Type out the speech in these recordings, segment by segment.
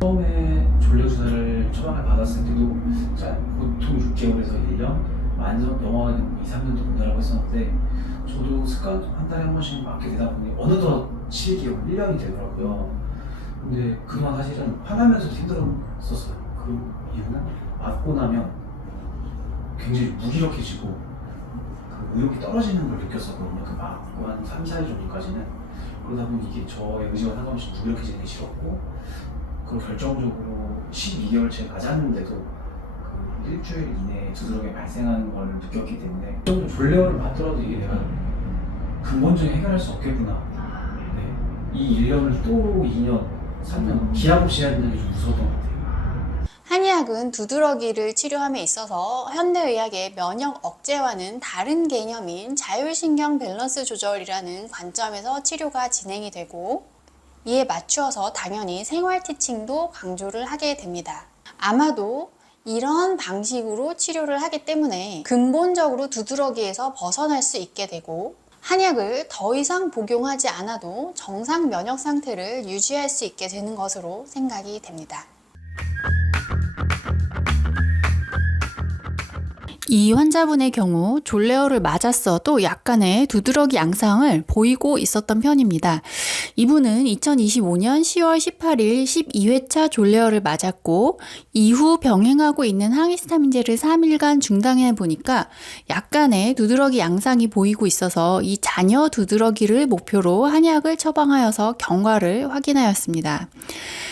처음에 졸려 주사를 처방을 받았을 때도 보통 6개월에서 1년, 만성 영화는 2, 3년도 본다라고 했었는데 저도 습관 한 달에 한 번씩 맞게 되다 보니 어느덧 7개월, 1년이 되더라고요. 근데 그동안 사실은 화나면서도 힘들었었어요. 그 이유는 맞고 나면 굉장히 무기력해지고 그 의욕이 떨어지는 걸 느꼈었거든요. 그 맞고 한 3, 4일 정도까지는. 그러다 보니 이게 저의 의지와 상관없이 무기력해지는 게 싫었고, 그리고 결정적으로 12개월째 맞았는데도 그 일주일 이내에 두드러기 발생하는 걸 느꼈기 때문에 좀 졸려를 맞더라도 이게 내가 근본적인 해결할 수 없겠구나. 네. 이 1년을 또 2년, 3년 기약 없이 해야 된다는 게 좀 무서웠던 것 같아요. 한의학은 두드러기를 치료함에 있어서 현대의학의 면역 억제와는 다른 개념인 자율신경 밸런스 조절이라는 관점에서 치료가 진행이 되고, 이에 맞추어서 당연히 생활 티칭도 강조를 하게 됩니다. 아마도 이런 방식으로 치료를 하기 때문에 근본적으로 두드러기에서 벗어날 수 있게 되고, 한약을 더 이상 복용하지 않아도 정상 면역 상태를 유지할 수 있게 되는 것으로 생각이 됩니다. 이 환자분의 경우 졸레어를 맞았어도 약간의 두드러기 양상을 보이고 있었던 편입니다. 이분은 2025년 10월 18일 12회차 졸레어를 맞았고, 이후 병행하고 있는 항히스타민제를 3일간 중단해 보니까 약간의 두드러기 양상이 보이고 있어서 이 잔여 두드러기를 목표로 한약을 처방하여서 경과를 확인하였습니다.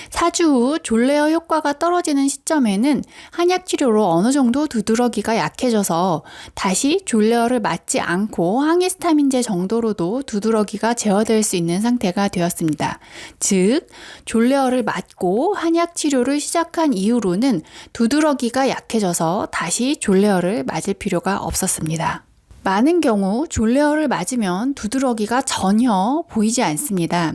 4주 후 졸레어 효과가 떨어지는 시점에는 한약 치료로 어느 정도 두드러기가 약해져서 다시 졸레어를 맞지 않고 항히스타민제 정도로도 두드러기가 제어될 수 있는 상태가 되었습니다. 즉, 졸레어를 맞고 한약 치료를 시작한 이후로는 두드러기가 약해져서 다시 졸레어를 맞을 필요가 없었습니다. 많은 경우 졸레어를 맞으면 두드러기가 전혀 보이지 않습니다.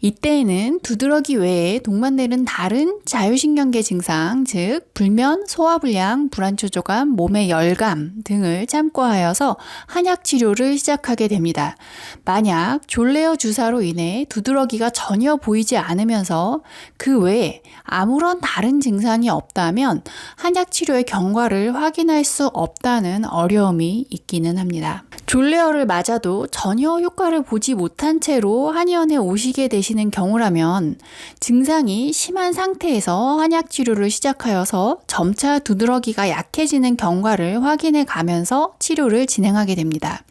이때에는 두드러기 외에 동반되는 다른 자율신경계 증상, 즉 불면, 소화불량, 불안초조감, 몸의 열감 등을 참고하여서 한약 치료를 시작하게 됩니다. 만약 졸레어 주사로 인해 두드러기가 전혀 보이지 않으면서 그 외에 아무런 다른 증상이 없다면 한약 치료의 경과를 확인할 수 없다는 어려움이 있기는 합니다. 졸레어를 맞아도 전혀 효과를 보지 못한 채로 한의원에 오시게 되시는 경우라면 증상이 심한 상태에서 한약 치료를 시작하여서 점차 두드러기가 약해지는 경과를 확인해 가면서 치료를 진행하게 됩니다.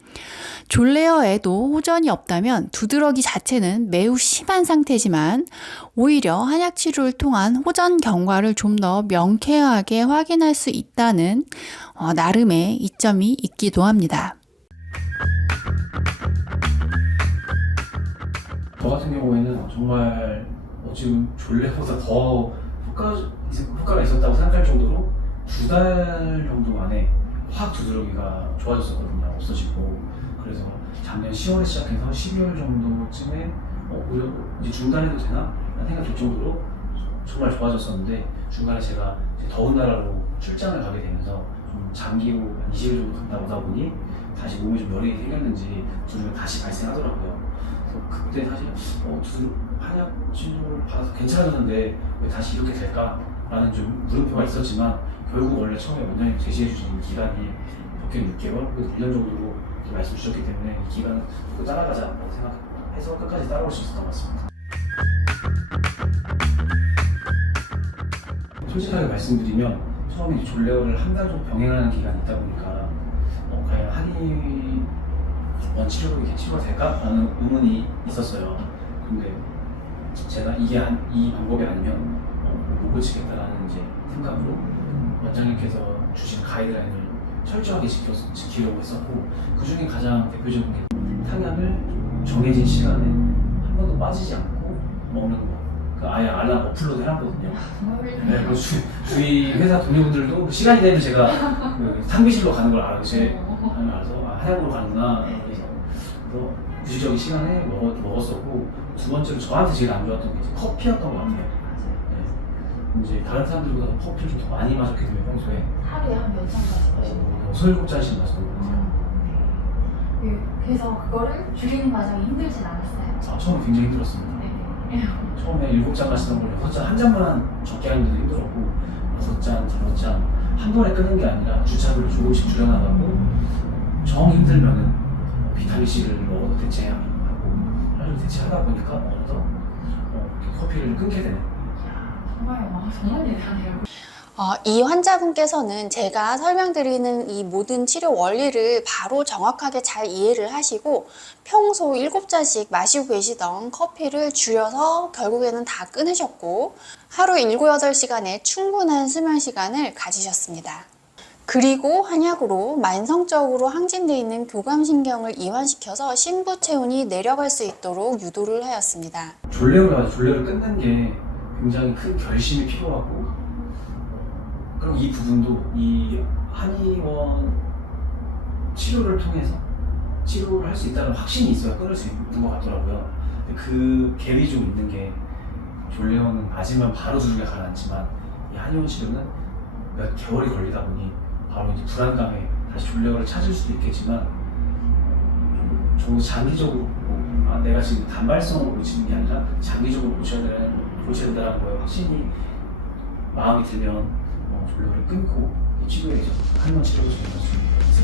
졸레어에도 호전이 없다면 두드러기 자체는 매우 심한 상태지만 오히려 한약 치료를 통한 호전 경과를 좀 더 명쾌하게 확인할 수 있다는 나름의 이점이 있기도 합니다. 저 같은 경우에는 정말 지금 졸레보다 더 효과가 있었다고 생각할 정도로 2달 정도 만에 확 두드러기가 좋아졌었거든요. 없어지고. 그래서 작년 10월에 시작해서 12월 정도쯤에 오히려 이제 중단해도 되나? 라는 생각이 들 정도로 정말 좋아졌었는데, 중간에 제가 이제 더운 나라로 출장을 가게 되면서 좀 장기로 한 20일 정도 갔다 오다 보니 다시 몸에 좀 열이 생겼는지 두드러기가 다시 발생하더라고요. 그래서 그때 사실 한약 치료를 받아서 괜찮아졌는데 왜 다시 이렇게 될까라는 좀 물음표가 있었지만, 결국 원래 처음에 원장님 제시해 주신 기간이 적게는 6개월, 그래서 1년 정도로 말씀 주셨기 때문에 이 기간을 또 따라가자라고 생각해서 끝까지 따라올 수 있었던 것 같습니다. 솔직하게 말씀드리면 처음에 졸레어를 한 달 정도 병행하는 기간이 있다 보니까 과연 한의원 치료로 이렇게 치료가 될까? 라는 의문이 있었어요. 근데 제가 이 방법이 아니면 못 고치겠다라는 이제 생각으로 원장님께서 주신 가이드라인을 철저하게 지키려고 했었고, 그 중에 가장 대표적인 게 탕약을 정해진 시간에 한 번도 빠지지 않고 먹는 거. 그 아예 알람 어플로도 해놨거든요. 네, 그 주위 회사 동료분들도 시간이 되면 제가 그 탕비실로 가는 걸 알아서 한약으로 가는구나. 그래서 규칙적인 시간에 먹었었고, 두 번째로 저한테 제일 안 좋았던 게 이제 커피였던 것 같아요. 네. 이제 다른 사람들보다 커피를 좀 더 많이 마셨기 때문에 평소에 하루에 한 몇 잔까지 마시나요? 7잔씩 마셨던 것 같아요. 그래서 그거를 줄이는 과정이 힘들진 않았어요? 처음에 굉장히 힘들었습니다. 네. 처음에 7잔 마시던 걸 6잔, 한 잔만 적게 하는데도 힘들었고 6잔, 5잔 한 번에 끊는 게 아니라 주차를 조금씩 줄여나가고 정 힘들면은 비타민C를 먹어도 대체하고 사실 대체하다 보니까 어느덧 커피를 끊게 되는. 정말 대단해요. 이 환자분께서는 제가 설명드리는 이 모든 치료 원리를 바로 정확하게 잘 이해를 하시고 평소 7잔씩 마시고 계시던 커피를 줄여서 결국에는 다 끊으셨고 하루 7, 8시간의 충분한 수면 시간을 가지셨습니다. 그리고 한약으로 만성적으로 항진되어 있는 교감신경을 이완시켜서 신부 체온이 내려갈 수 있도록 유도를 하였습니다. 졸레를 끊는 게 굉장히 큰 결심이 필요하고 그럼 이 부분도 이 한의원 치료를 통해서 치료를 할 수 있다는 확신이 있어야 끊을 수 있는 것 같더라고요. 근데 그 갭이 좀 있는 게 졸레어는 맞으면 바로 두들겨 가라앉지만 이 한의원 치료는 몇 개월이 걸리다 보니 바로 이제 불안감에 다시 졸레어를 찾을 수도 있겠지만 좀 장기적으로 내가 지금 단발성으로 고치는 게 아니라 장기적으로 고쳐야 된다는 거에 확신이 마음이 들면 졸레어를 끊고 치료에 한의원 치료를 진행할 수 있을